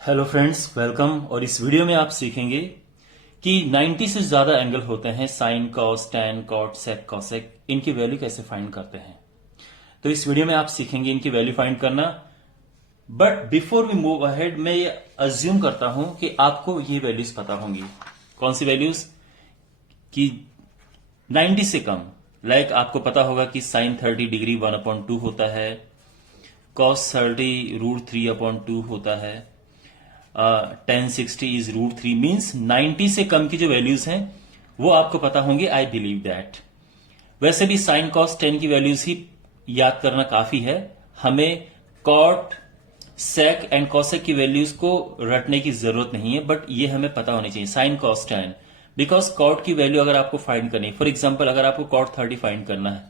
Hello friends, welcome. और इस video में आप सीखेंगे कि 90 से ज्यादा एंगल होते हैं, sine, cos, tan, cot, sec, cosec, इनकी वैल्यू कैसे फाइंड करते हैं। तो इस वीडियो में आप सीखेंगे इनकी वैल्यू फाइंड करना। But before we move ahead, मैं ये अज्यूम करता हूं कि आपको ये वैल्यूज पता होंगी। कौन सी वैल्यूज? कि 90 से कम, लाइक आपको पता होगा कि साइन 30 डिग्री 1/2 होता है, कॉस 30 √3/2 होता है, 1060 इज √3। मीन्स 90 से कम की जो वैल्यूज हैं वो आपको पता होंगे, आई बिलीव दैट। वैसे भी साइन कॉस 10 की वैल्यूज ही याद करना काफी है, हमें कॉट, सेक एंड कॉसेक की वैल्यूज को रटने की जरूरत नहीं है, बट ये हमें पता होनी चाहिए, साइन कॉस 10। बिकॉज कॉट की वैल्यू अगर आपको फाइंड करनी है, फॉर एग्जाम्पल अगर आपको कॉट 30 फाइंड करना है,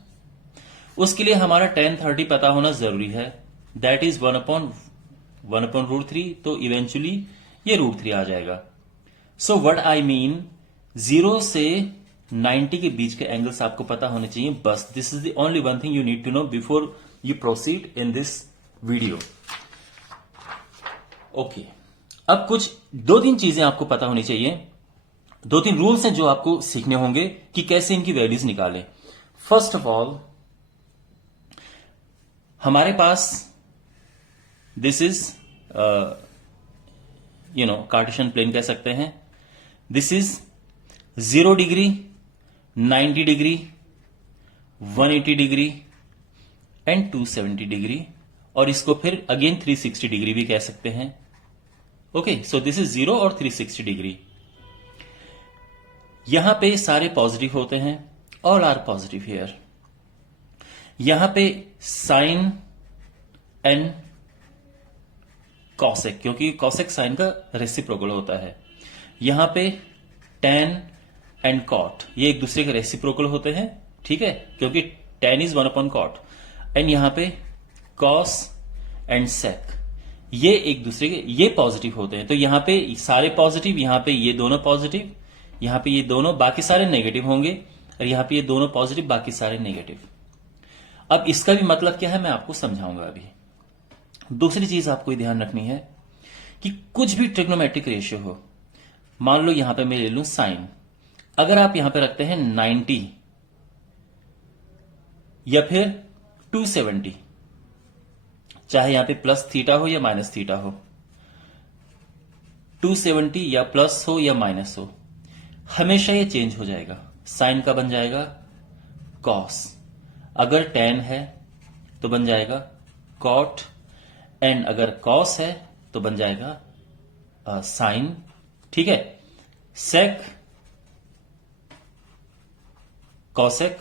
उसके लिए हमारा tan 30 पता होना जरूरी है। दैट इज 1/√3, तो इवेंचुअली ये √3 आ जाएगा। सो व्हाट आई मीन, 0 से 90 के बीच के एंगल्स आपको पता होने चाहिए, बस। This is the only one thing you need to know before you proceed in this video. Okay, अब कुछ 2-3 चीजें आपको पता होनी चाहिए, 2-3 रूल्स हैं जो आपको सीखने होंगे कि कैसे इनकी वैल्यूज निकालें। फर्स्ट ऑफ ऑल, हमारे पास दिस इज कार्टेशियन प्लेन कह सकते हैं। This is 0 degree, 90 degree, 180 degree and 270 degree, और इसको फिर अगेन 360 डिग्री भी कह सकते हैं। ओके, सो दिस इज 0 और 360 डिग्री। यहां पे सारे पॉजिटिव होते हैं, ऑल आर पॉजिटिव हियर। यहां पे साइन एंड कॉसेक, क्योंकि कॉसेक साइन का रेसिप्रोकल होता है। यहां पे टैन एंड कॉट, ये एक दूसरे के रेसिप्रोकल होते हैं, ठीक है, क्योंकि टैन इज 1/cot। एंड यहां पे कॉस एंड सेक, ये एक दूसरे के, ये पॉजिटिव होते हैं। तो यहां पे सारे पॉजिटिव, यहां पे ये दोनों पॉजिटिव, यहां पे ये दोनों, बाकी सारे नेगेटिव होंगे, और यहां पे ये दोनों पॉजिटिव, बाकी सारे नेगेटिव। अब इसका भी मतलब क्या है मैं आपको समझाऊंगा अभी। दूसरी चीज आपको ध्यान रखनी है कि कुछ भी ट्रिग्नोमेट्रिक रेशियो हो, मान लो यहां पे मैं ले लूं साइन, अगर आप यहां पे रखते हैं 90 या फिर 270, चाहे यहां पे प्लस थीटा हो या माइनस थीटा हो, 270 या प्लस हो या माइनस हो, हमेशा ये चेंज हो जाएगा। साइन का बन जाएगा कॉस, अगर टैन है तो बन जाएगा कॉट, एंड अगर कॉस है तो बन जाएगा साइन, ठीक है। सेक, कॉसेक,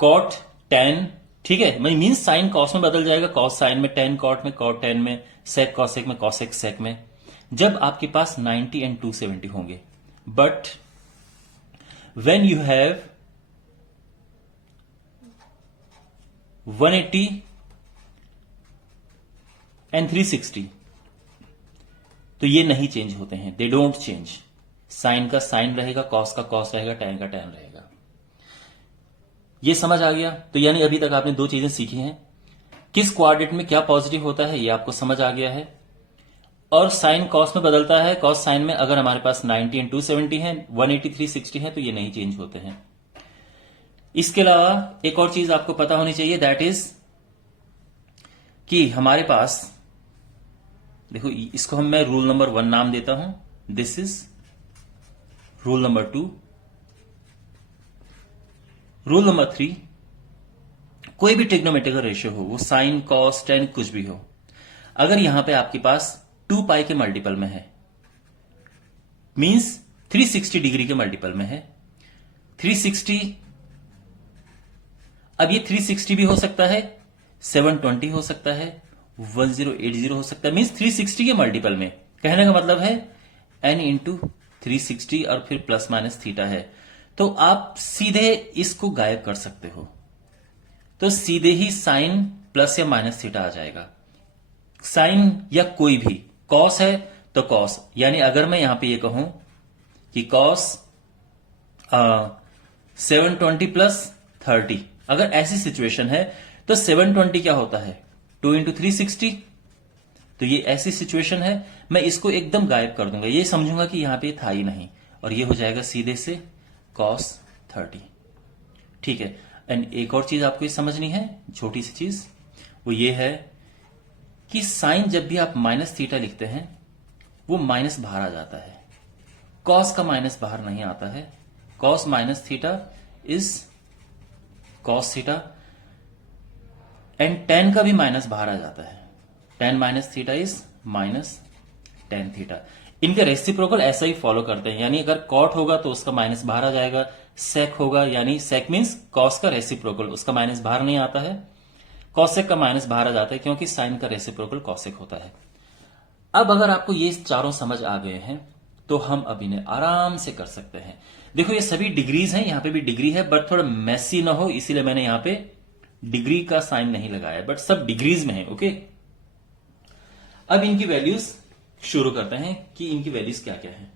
कॉट, टैन, ठीक है, मीन्स साइन कॉस में बदल जाएगा, कॉस साइन में, टैन कॉट में, कॉट टैन में, सेक कॉसेक में, कॉसेक सेक में, जब आपके पास 90 एंड 270 होंगे। But when you have 180 and 360, तो ये नहीं चेंज होते हैं, दे डोंट चेंज। साइन का साइन रहेगा, कॉस का कॉस रहेगा, टैन का टैन रहेगा। ये समझ आ गया? तो यानी अभी तक आपने 2 चीजें सीखी हैं, किस क्वाड्रेंट में क्या पॉजिटिव होता है ये आपको समझ आ गया है, और साइन कॉस में बदलता है, कॉस साइन में अगर हमारे पास 90 एंड 270 है, 180 360 है, तो ये नहीं चेंज होते हैं। इसके अलावा एक और चीज आपको पता होनी चाहिए, दैट इज कि हमारे पास, देखो इसको मैं रूल नंबर 1 नाम देता हूं, this is rule number 2। Rule number 3, कोई भी ट्रिग्नोमेट्रिकल रेशियो हो, वो साइन, कॉस, टैन कुछ भी हो, अगर यहां पे आपके पास 2 पाई के मल्टीपल में है, मींस 360 डिग्री के मल्टीपल में है, 360, अब ये 360 भी हो सकता है, 720 हो सकता है, 1080 हो सकता है, मींस 360 के मल्टीपल में। कहने का मतलब है n इंटू 360 और फिर प्लस माइनस थीटा है, तो आप सीधे इसको गायब कर सकते हो, तो सीधे ही साइन प्लस या माइनस थीटा आ जाएगा। साइन या कोई भी, कॉस है तो कॉस, यानी अगर मैं यहां पे ये कहूं कि कॉस 720 प्लस 30, अगर ऐसी सिचुएशन है तो 720 क्या होता है, 2 इंटू 360 तो ये ऐसी सिचुएशन है, मैं इसको एकदम गायब कर दूंगा, ये समझूंगा कि यहां पे था ही नहीं, और ये हो जाएगा सीधे से cos 30। ठीक है। एंड एक और चीज आपको ये समझनी है, छोटी सी चीज, वो ये है कि साइन जब भी आप माइनस थीटा लिखते हैं वो माइनस बाहर आ जाता है, कॉस का माइनस बाहर नहीं आता है। Cos minus theta is cos theta, and ten का भी माइनस बाहर आ जाता है, ten minus theta is minus tan theta. इनके रेसिप्रोकल ऐसा ही फॉलो करते हैं, यानी अगर कॉट होगा तो उसका माइनस बाहर आ जाएगा, सेक होगा, यानी सेक मीन्स कॉस का रेसिप्रोकल, उसका माइनस बाहर नहीं आता है, कॉसेक का माइनस बाहर आ जाता है, क्योंकि साइन का रेसिप्रोकल कॉसेक होता है। अब अगर आपको ये चारों समझ आ गए हैं तो हम अब इन्हें आराम से कर सकते हैं। देखो ये सभी डिग्रीज हैं, यहां पे भी डिग्री है, बट थोड़ा मैसी ना हो इसीलिए मैंने यहां पे डिग्री का साइन नहीं लगाया, बट सब डिग्रीज में है। ओके, अब इनकी वैल्यूज शुरू करते हैं कि इनकी वैल्यूज क्या क्या है।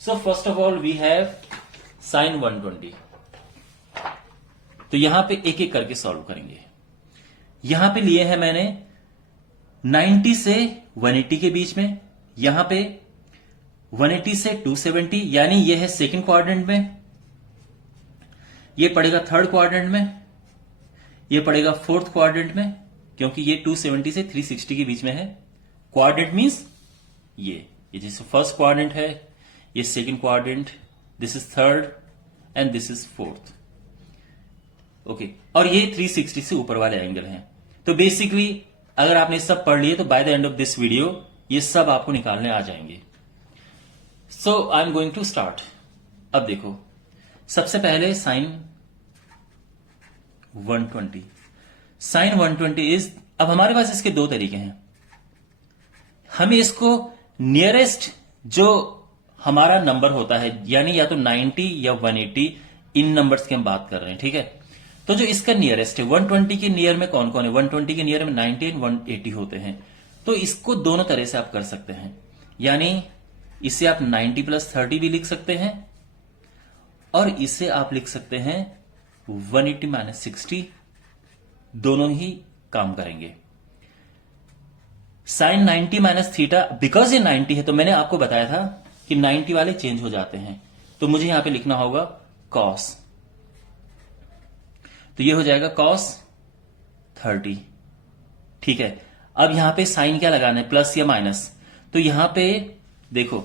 So first of all we have sine 120। तो यहां पे एक एक करके सॉल्व करेंगे। यहां पे लिए है मैंने 90 से 180 के बीच में, यहां पे 180 से 270, यानी ये है सेकंड क्वाड्रेंट में, ये पड़ेगा थर्ड क्वाड्रेंट में, ये पड़ेगा फोर्थ क्वाड्रेंट में, क्योंकि ये 270 से 360 के बीच में है। क्वाड्रेंट मींस ये जैसे फर्स्ट क्वाड्रेंट है, ये second quadrant, this is third and this is fourth. Okay, और ये 360 से ऊपर वाले एंगल हैं। तो बेसिकली अगर आपने सब पढ़ लिए तो by the end of this video ये सब आपको निकालने आ जाएंगे। So I am going to start. अब देखो, सबसे पहले साइन 120। साइन 120 इज, अब हमारे पास इसके दो तरीके हैं। हमें इसको नियरेस्ट जो हमारा नंबर होता है, यानी या तो 90 या 180, इन नंबर्स की हम बात कर रहे हैं, ठीक है। तो जो इसका नियरेस्ट है, 120 के नियर में कौन कौन है, 120 के नियर में 90 एंड 180 होते हैं। तो इसको दोनों तरह से आप कर सकते हैं, यानी इसे आप 90 प्लस 30 भी लिख सकते हैं, और इसे आप लिख सकते हैं 180 माइनस 60, दोनों ही काम करेंगे। साइन 90 माइनस थीटा, बिकॉज ये 90 है तो मैंने आपको बताया था कि 90 वाले चेंज हो जाते हैं, तो मुझे यहां पे लिखना होगा कॉस, तो ये हो जाएगा कॉस 30। ठीक है, अब यहां पे साइन क्या लगाना है, प्लस या माइनस। तो यहां पे देखो,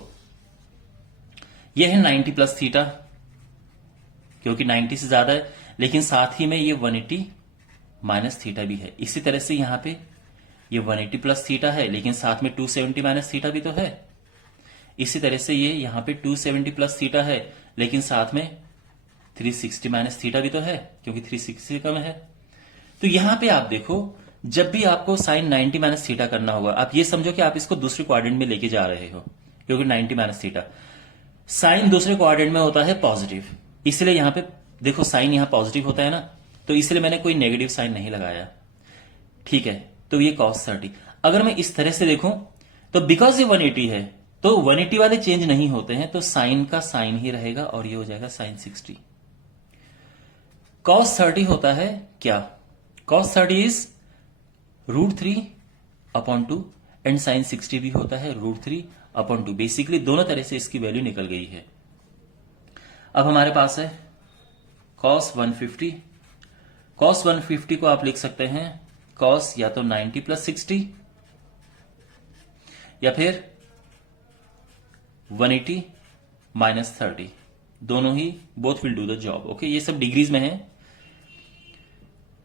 ये है 90 प्लस थीटा, क्योंकि 90 से ज्यादा है, लेकिन साथ ही में ये 180 माइनस थीटा भी है। इसी तरह से यहां पे ये 180 प्लस थीटा है, लेकिन साथ में 270 माइनस थीटा भी तो है। इसी तरह से ये यहां पे 270 प्लस थीटा है, लेकिन साथ में 360 माइनस थीटा भी तो है, क्योंकि 360 से कम है। तो यहां पे आप देखो, जब भी आपको साइन 90 माइनस थीटा करना होगा, आप ये समझो कि आप इसको दूसरे क्वाड्रेंट में लेके जा रहे हो, क्योंकि 90 माइनस थीटा साइन दूसरे क्वाड्रेंट में होता है पॉजिटिव, इसलिए यहां पे देखो साइन यहां पॉजिटिव होता है ना, तो इसलिए मैंने कोई नेगेटिव साइन नहीं लगाया। ठीक है, तो ये cos 30। अगर मैं इस तरह से देखूं तो बिकॉज ये 180 है तो 180 वाले चेंज नहीं होते हैं, तो साइन का साइन ही रहेगा, और ये हो जाएगा साइन 60। cos 30 होता है क्या, cos 30 इज √3/2, एंड साइन 60 भी होता है √3/2। बेसिकली दोनों तरह से इसकी वैल्यू निकल गई है। अब हमारे पास है cos 150। cos 150 को आप लिख सकते हैं cos या तो 90 प्लस 60 या फिर 180 माइनस 30, दोनों ही both will do the job. Okay, ये सब डिग्रीज में है।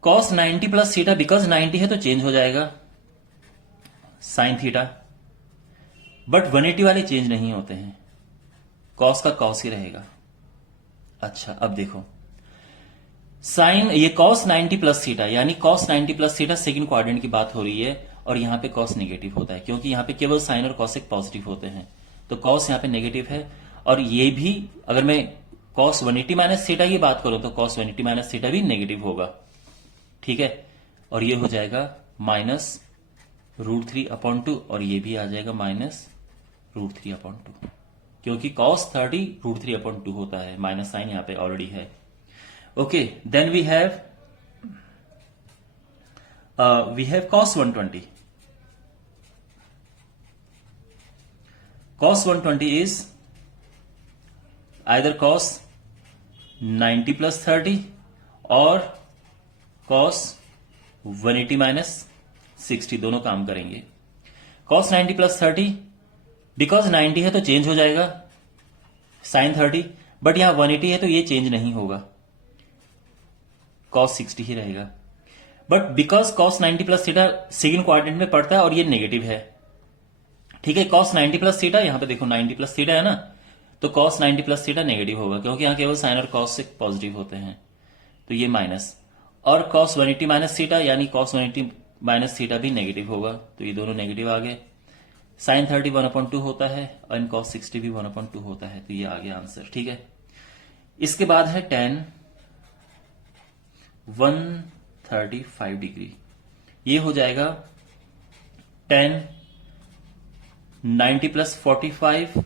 cos 90 प्लस थीटा, बिकॉज 90 है तो चेंज हो जाएगा साइन थीटा, बट 180 वाले चेंज नहीं होते हैं, cos का cos ही रहेगा। अच्छा, अब देखो साइन, ये cos 90 प्लस थीटा, यानी cos 90 plus theta second quadrant की बात हो रही है, और यहां पे cos नेगेटिव होता है, क्योंकि यहां पे केवल साइन और cosec पॉजिटिव होते हैं, तो cos यहां पे नेगेटिव है। और ये भी, अगर मैं cos 180 माइनस थीटा की बात करूं तो cos 180 माइनस थीटा भी नेगेटिव होगा। ठीक है, और ये हो जाएगा माइनस √3/2, और ये भी आ जाएगा माइनस √3/2, क्योंकि cos 30 √3/2 होता है, माइनस साइन यहां पे ऑलरेडी है। Okay, then we have cos 120. cos 120 is either cos 90 plus 30 और cos 180 minus 60, दोनों काम करेंगे। cos 90 plus 30, बिकॉज 90 है तो चेंज हो जाएगा sin 30, बट यहां 180 है तो ये चेंज नहीं होगा, cos 60 ही रहेगा। But because cos 90 plus theta second quadrant में पड़ता है और ये नेगेटिव है, ठीक है। cos 90 प्लस थीटा, यहां पे देखो 90 प्लस थीटा है ना, तो cos 90 प्लस थीटा नेगेटिव होगा क्योंकि यहां केवल साइन और cos से पॉजिटिव होते हैं, तो ये माइनस। और cos 180 माइनस थीटा यानी cos 180 माइनस थीटा भी नेगेटिव होगा, तो ये दोनों नेगेटिव आ गए। sin 30 1/2 होता है और cos 60 भी 1/2 होता है, तो ये आ गया आंसर, ठीक है। इसके बाद है tan 135 डिग्री, ये हो जाएगा tan 90 प्लस 45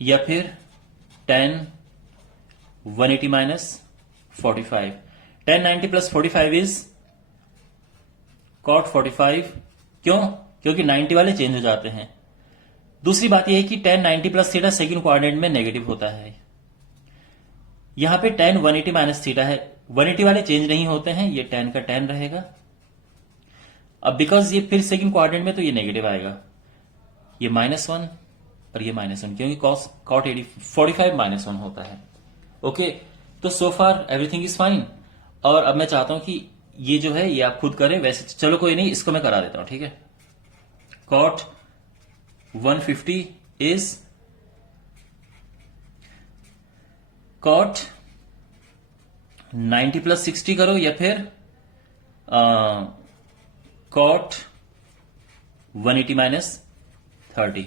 या फिर tan 180 minus 45। tan 90 plus 45 is cot 45, क्यों? क्योंकि 90 वाले चेंज हो जाते हैं। दूसरी बात यह है कि tan 90 plus theta second quadrant में नेगेटिव होता है, यहां पे tan 180 माइनस थीटा है, 180 वाले चेंज नहीं होते हैं, ये tan का tan रहेगा। अब बिकॉज ये फिर सेकेंड क्वाड्रेंट में, तो ये नेगेटिव आएगा, ये -1 और ये -1, क्योंकि cot 45 -1 होता है। ओके, तो सो फार एवरीथिंग इज फाइन। और अब मैं चाहता हूं कि ये जो है ये आप खुद करें, वैसे चलो कोई नहीं, इसको मैं करा देता हूं, ठीक है। cot 150 इज cot 90 प्लस 60 करो या फिर cot 180 माइनस 30।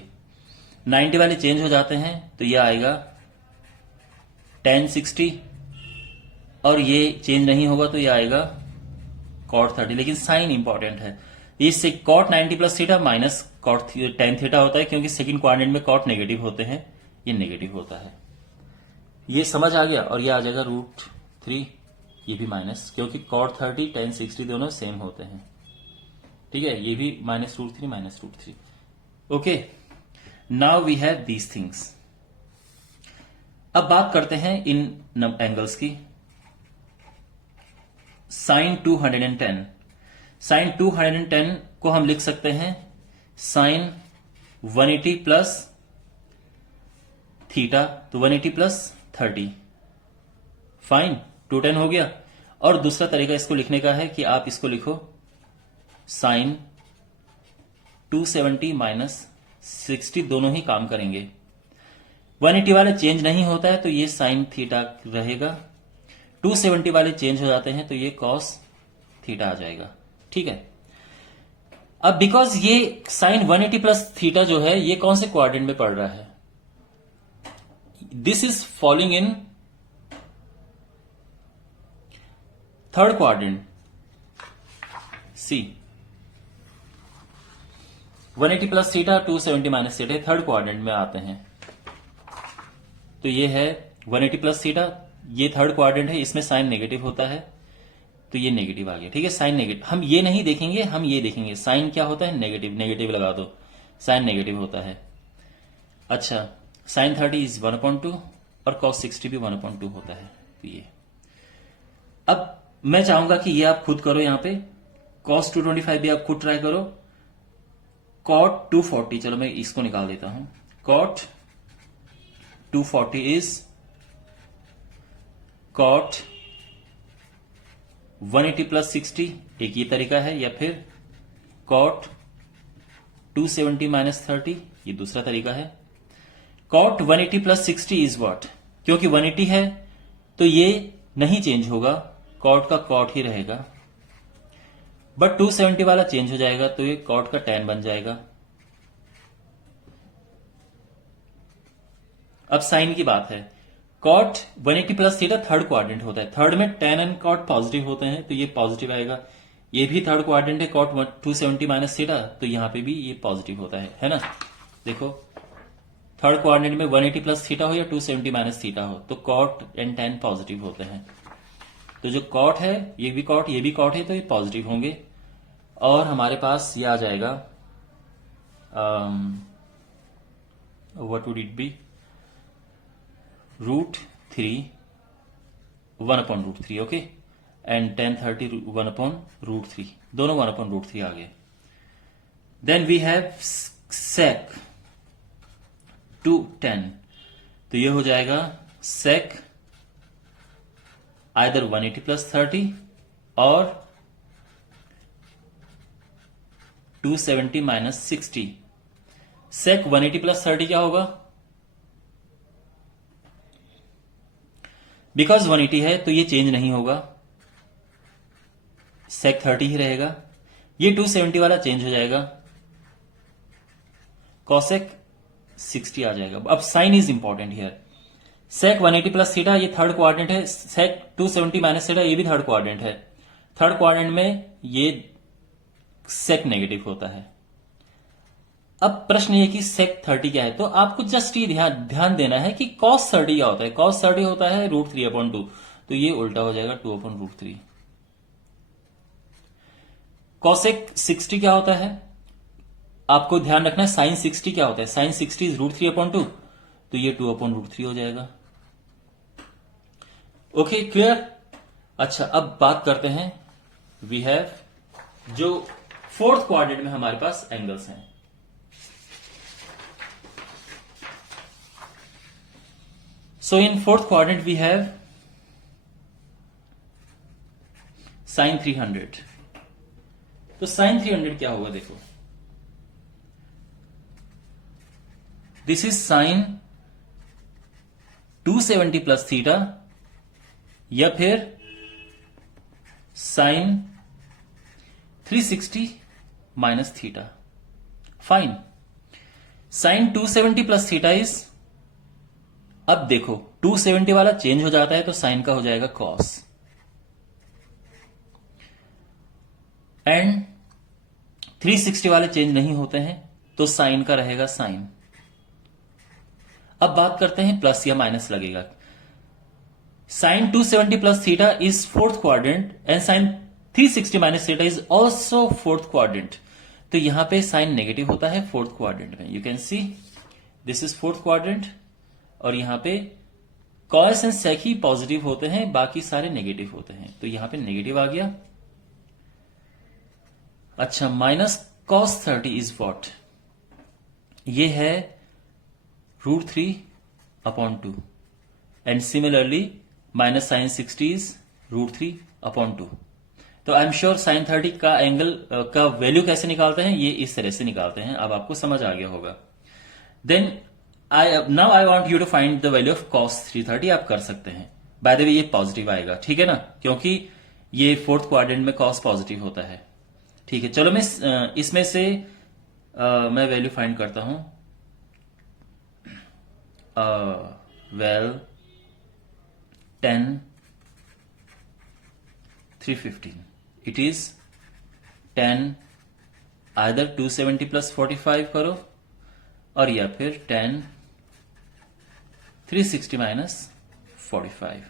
90 वाले चेंज हो जाते हैं, तो ये आएगा tan 60 और ये चेंज नहीं होगा, तो ये आएगा cot 30। लेकिन साइन इंपॉर्टेंट है, इससे cot 90 plus theta minus cot tan theta होता है, क्योंकि सेकंड क्वाड्रेंट में cot नेगेटिव होते हैं, ये नेगेटिव होता है। ये समझ आ गया, और ये आ जाएगा √3, ये भी माइनस, क्योंकि cot 30 tan 60 दोनों सेम होते हैं, ठीक है। ये भी -√3 okay. Now we have these things. अब बात करते हैं इन एंगल्स की। sin 210, sin 210 को हम लिख सकते हैं sin 180 प्लस थीटा, तो 180 प्लस 30, फाइन, 210 हो गया। और दूसरा तरीका इसको लिखने का है कि आप इसको लिखो sin 270 माइनस 60, दोनों ही काम करेंगे। 180 वाला चेंज नहीं होता है, तो ये sin थीटा रहेगा, 270 वाले चेंज हो जाते हैं, तो ये cos थीटा आ जाएगा, ठीक है। अब बिकॉज ये sin 180 प्लस थीटा जो है ये कौन से क्वाड्रेंट में पड़ रहा है, this is following in third quadrant, see 180 plus theta 270 minus theta third quadrant में आते हैं, तो ये है 180 प्लस थीटा, ये थर्ड क्वाड्रेंट है, इसमें साइन नेगेटिव होता है, तो ये नेगेटिव आ गया, ठीक है। साइन नेगेटिव हम ये नहीं देखेंगे, हम ये देखेंगे साइन क्या होता है, नेगेटिव, नेगेटिव लगा दो, साइन नेगेटिव होता है। अच्छा, साइन 30 इज 1/2 और cos 60 भी 1/2 होता है, तो ये। अब मैं चाहूंगा कि ये आप खुद करो, यहां पे cos 225 भी आप खुद ट्राई करो। cot 240, चलो मैं इसको निकाल देता हूं, cot 240 इज cot 180 प्लस 60, एक ये तरीका है, या फिर cot 270 माइनस 30, ये दूसरा तरीका है। cot 180 प्लस 60 इज व्हाट, क्योंकि 180 है तो ये नहीं चेंज होगा, cot का cot ही रहेगा, बट 270 वाला चेंज हो जाएगा, तो ये cot का tan बन जाएगा। अब साइन की बात है, cot 180 plus theta third quadrant होता है, थर्ड में tan एंड cot पॉजिटिव होते हैं, तो ये पॉजिटिव आएगा। ये भी थर्ड क्वाड्रेंट है, cot 270 माइनस थीटा, तो यहां पे भी ये पॉजिटिव होता है ना। देखो थर्ड क्वाड्रेंट में 180 प्लस थीटा हो या 270 माइनस थीटा हो, तो cot एंड tan पॉजिटिव होते हैं, तो जो cot है ये भी cot है, तो ये पॉजिटिव होंगे। और हमारे पास ये आ जाएगा what would it be? √3 1 upon √3, okay, and tan 30 1 upon √3, दोनों 1 upon √3 आ गए. Then we have sec 2tan, तो ये हो जाएगा sec either 180 plus 30 और 270 minus 60. sec 180 plus 30 क्या होगा? बिकॉज 180 है तो ये चेंज नहीं होगा, sec 30 ही रहेगा. ये 270 वाला चेंज हो जाएगा, cosec 60 आ जाएगा. अब sine is important here. sec 180 plus theta ये थर्ड क्वाड्रेंट है, sec 270 माइनस थीटा ये भी थर्ड क्वाड्रेंट है. थर्ड क्वाड्रेंट में ये sec नेगेटिव होता है. अब प्रश्न ये कि sec 30 क्या है, तो आपको जस्ट ये ध्यान देना है कि cos 30 क्या होता है. cos 30 होता है √3/2, तो ये उल्टा हो जाएगा 2/√3. cosec 60 क्या होता है, आपको ध्यान रखना है. sin 60 क्या होता है, sin 60 इज √3/2, तो ये 2/√3 हो जाएगा. Okay, clear. अच्छा, अब बात करते हैं, वी हैव जो फोर्थ क्वाड्रेंट में हमारे पास एंगल्स हैं. So in fourth quadrant we have sin 300. तो sin 300 क्या होगा, देखो, this is sin 270 plus theta या फिर sin 360 minus theta. Fine. sin 270 plus theta is, अब देखो 270 वाला चेंज हो जाता है तो साइन का हो जाएगा cos, एंड 360 वाले चेंज नहीं होते हैं तो साइन का रहेगा साइन. अब बात करते हैं प्लस या माइनस लगेगा. Sine 270 plus theta is fourth quadrant and sine 360 minus theta is also fourth quadrant. तो यहां पे साइन नेगेटिव होता है फोर्थ क्वाड्रेंट में. You can see this is fourth quadrant और यहां पे cos एंड sec ही पॉजिटिव होते हैं, बाकी सारे नेगेटिव होते हैं. तो यहां पे नेगेटिव आ गया. अच्छा, माइनस cos 30 इज वॉट, ये है √3/2 and similarly minus sine 60 is √3/2. तो आई एम श्योर साइन 30 का एंगल का वैल्यू कैसे निकालते हैं, ये इस तरह से निकालते हैं. अब आपको समझ आ गया होगा. Then now I want you to find the value of cos 330. आप कर सकते हैं. बाय द वे ये पॉजिटिव आएगा, ठीक है ना, क्योंकि ये फोर्थ क्वाड्रेंट में cos पॉजिटिव होता है. ठीक है, चलो मैं इसमें से मैं वैल्यू फाइंड करता हूं. Well 10 315 it is 10 either 270 plus 45 करो और या फिर 10 360 माइनस 45.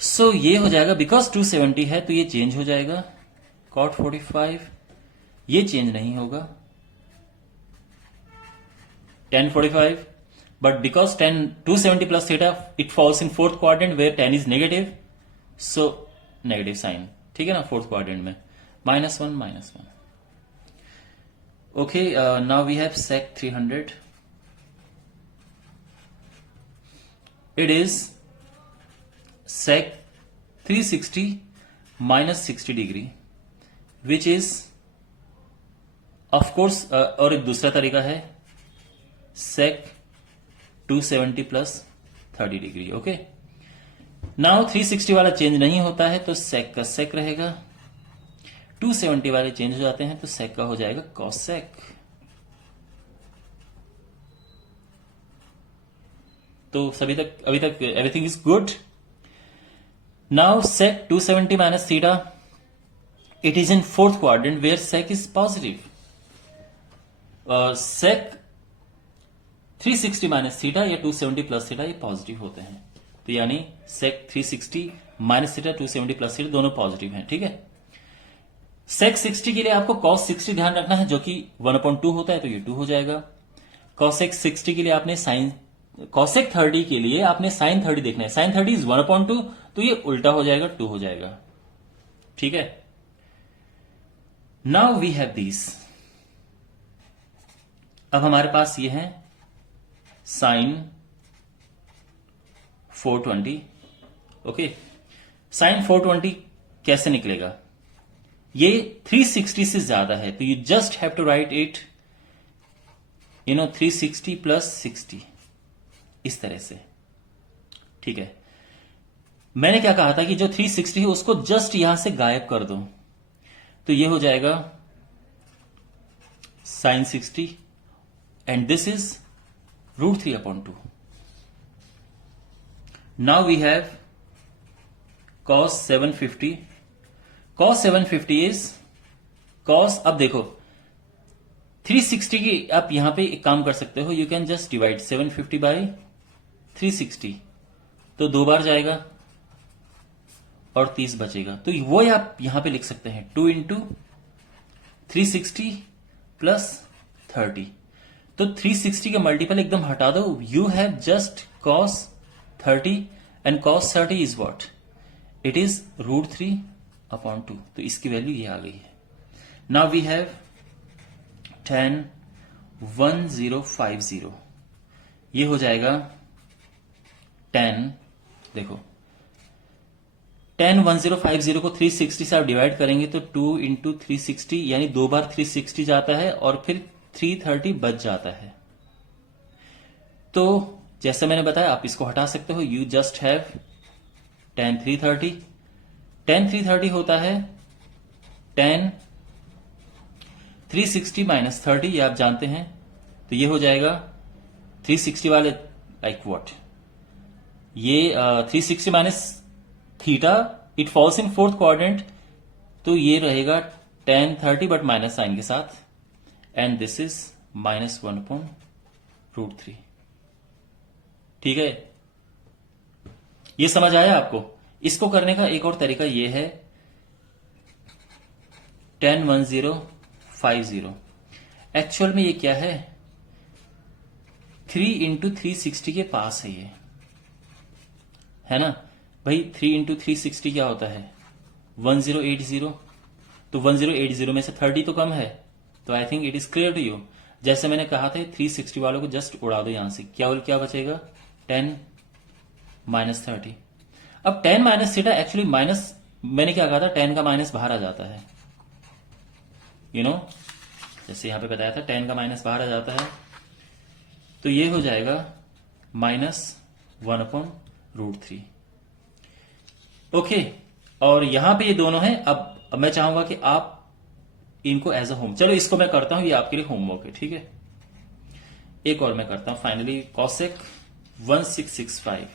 सो ये हो जाएगा, बिकॉज 270 है तो ये चेंज हो जाएगा. cot 45 ये चेंज नहीं होगा. 10 45, but because 270 plus theta it falls in fourth quadrant where 10 is negative, so negative sine. ठीक है ना, फोर्थ क्वाड्रेंट में -1. Okay, now we have sec 300. It is sec 360 minus 60 degree, which is of course और एक दूसरा तरीका है sec 270 plus 30 degree. Okay, now 360 वाला चेंज नहीं होता है तो sec का sec रहेगा. 270 वाले चेंज हो जाते हैं तो sec का हो जाएगा cos sec. तो अभी तक everything is good. Now sec 270 minus theta it is in fourth quadrant where sec is positive. sec 360 minus theta या 270 प्लस थीटा ये पॉजिटिव होते हैं. तो यानी sec 360 minus theta 270 plus theta दोनों पॉजिटिव हैं. ठीक है, sec 60 के लिए आपको cos 60 ध्यान रखना है, जो कि 1/2 होता है तो ये 2 हो जाएगा. कॉसेक 60 के लिए आपने साइन, कॉसेक 30 के लिए आपने साइन 30 देखना है। साइन 30 इज 1/2, तो ये उल्टा हो जाएगा, 2 हो जाएगा। ठीक है, नाउ वी हैव दिस। अब हमारे पास ये है साइन 420। ओके, साइन 420 कैसे निकलेगा? ये 360 से ज्यादा है, तो you just have to write it 360 plus 60, इस तरह से। ठीक है, मैंने क्या कहा था कि जो 360 है उसको जस्ट यहां से गायब कर दो, तो ये हो जाएगा sine 60 and this is √3/2। Now we have cos 750। cos 750 is cos, अब देखो 360 की आप यहां पे एक काम कर सकते हो, you can just divide 750 by 360, तो 2 बार जाएगा और 30 बचेगा, तो वो आप यहां पे लिख सकते हैं 2 इंटू 360 प्लस 30। तो 360 का मल्टीपल एकदम हटा दो, you have just cos 30 and cos 30 is what? It is √3/2, तो इसकी वैल्यू ये आ गई है। नाउ वी हैव tan 1050, ये हो जाएगा tan, देखो tan 1050 को 360 से आप डिवाइड करेंगे तो 2 इंटू 360, यानी 2 बार 360 जाता है और फिर 330 बच जाता है। तो जैसे मैंने बताया आप इसको हटा सकते हो, you just have tan 330। tan 330 होता है tan 360 माइनस 30, ये आप जानते हैं, तो ये हो जाएगा 360 वाले लाइक व्हाट, ये 360 minus theta, it falls in 4th quadrant, तो ये रहेगा tan 30 बट माइनस साइन के साथ, एंड दिस इज -1/√3। ठीक है, ये समझ आया आपको? इसको करने का एक और तरीका ये है, tan 1050 एक्चुअल में ये क्या है, 3 इंटू 360 के पास है ये, है ना भाई? 3 इंटू 360 क्या होता है? 1080, तो 1080 में से 30 तो कम है, तो I think it is clear to you. जैसे मैंने कहा था 360 वालों को जस्ट उड़ा दो यहां से, क्या बचेगा? 10 माइनस 30। अब 10 माइनस थीटा एक्चुअली माइनस, मैंने क्या कहा था, 10 का माइनस बाहर आ जाता है, जैसे यहां पे बताया था 10 का माइनस बाहर आ जाता है, तो ये हो जाएगा -1/√3। ओके, और यहां पे ये दोनों हैं। अब मैं चाहूंगा कि आप इनको एज अ होम, चलो इसको मैं करता हूं, ये आपके लिए होमवर्क है। ठीक है, एक और मैं करता हूं फाइनली, कॉसेक 1665।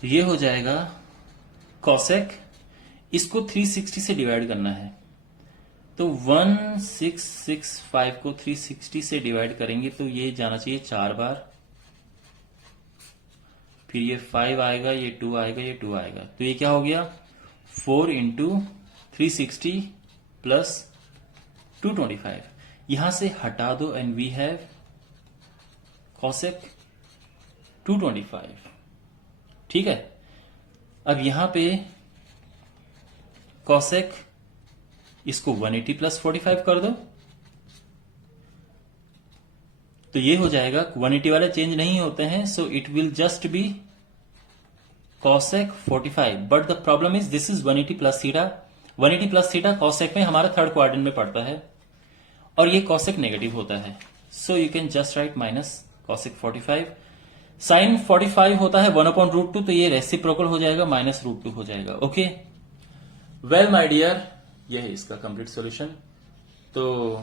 तो ये हो जाएगा कॉसेक, इसको 360 से डिवाइड करना है, तो 1665 को 360 से डिवाइड करेंगे तो ये जाना चाहिए 4 बार, फिर ये 5 आएगा, ये 2 आएगा, ये 2 आएगा, तो ये क्या हो गया 4 इंटू 360 प्लस 225, यहां से हटा दो एंड वी हैव कॉसेक 225। ठीक है, अब यहां पे कॉसेक, इसको 180 प्लस 45 कर दो, तो ये हो जाएगा, 180 वाले चेंज नहीं होते हैं, so it will just be cosec 45, but the problem is this is 180 plus theta. 180 plus theta cosec में हमारा 3rd क्वाड्रेंट में पड़ता है, और ये कॉसेक नेगेटिव होता है, so you can just write minus cosec 45। Sine 45 होता है 1/√2, तो ये रेसिप्रोकल हो जाएगा, -√2 हो जाएगा। ओके, वेल माय डियर, ये है इसका कंप्लीट सॉल्यूशन। तो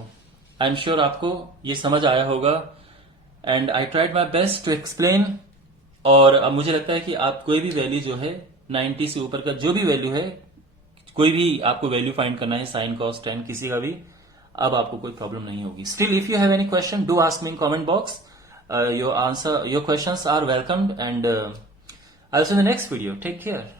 आई एम श्योर आपको ये समझ आया होगा, and I tried my best to explain. और अब मुझे लगता है कि आप कोई भी वैल्यू जो है 90 से ऊपर का जो भी वैल्यू है, कोई भी आपको वैल्यू फाइंड करना है, साइन कॉस tan किसी का भी, अब आपको कोई प्रॉब्लम नहीं होगी। Still if you have any question, do ask me in comment box. Your questions are welcomed, and I'll see you in the next video. Take care.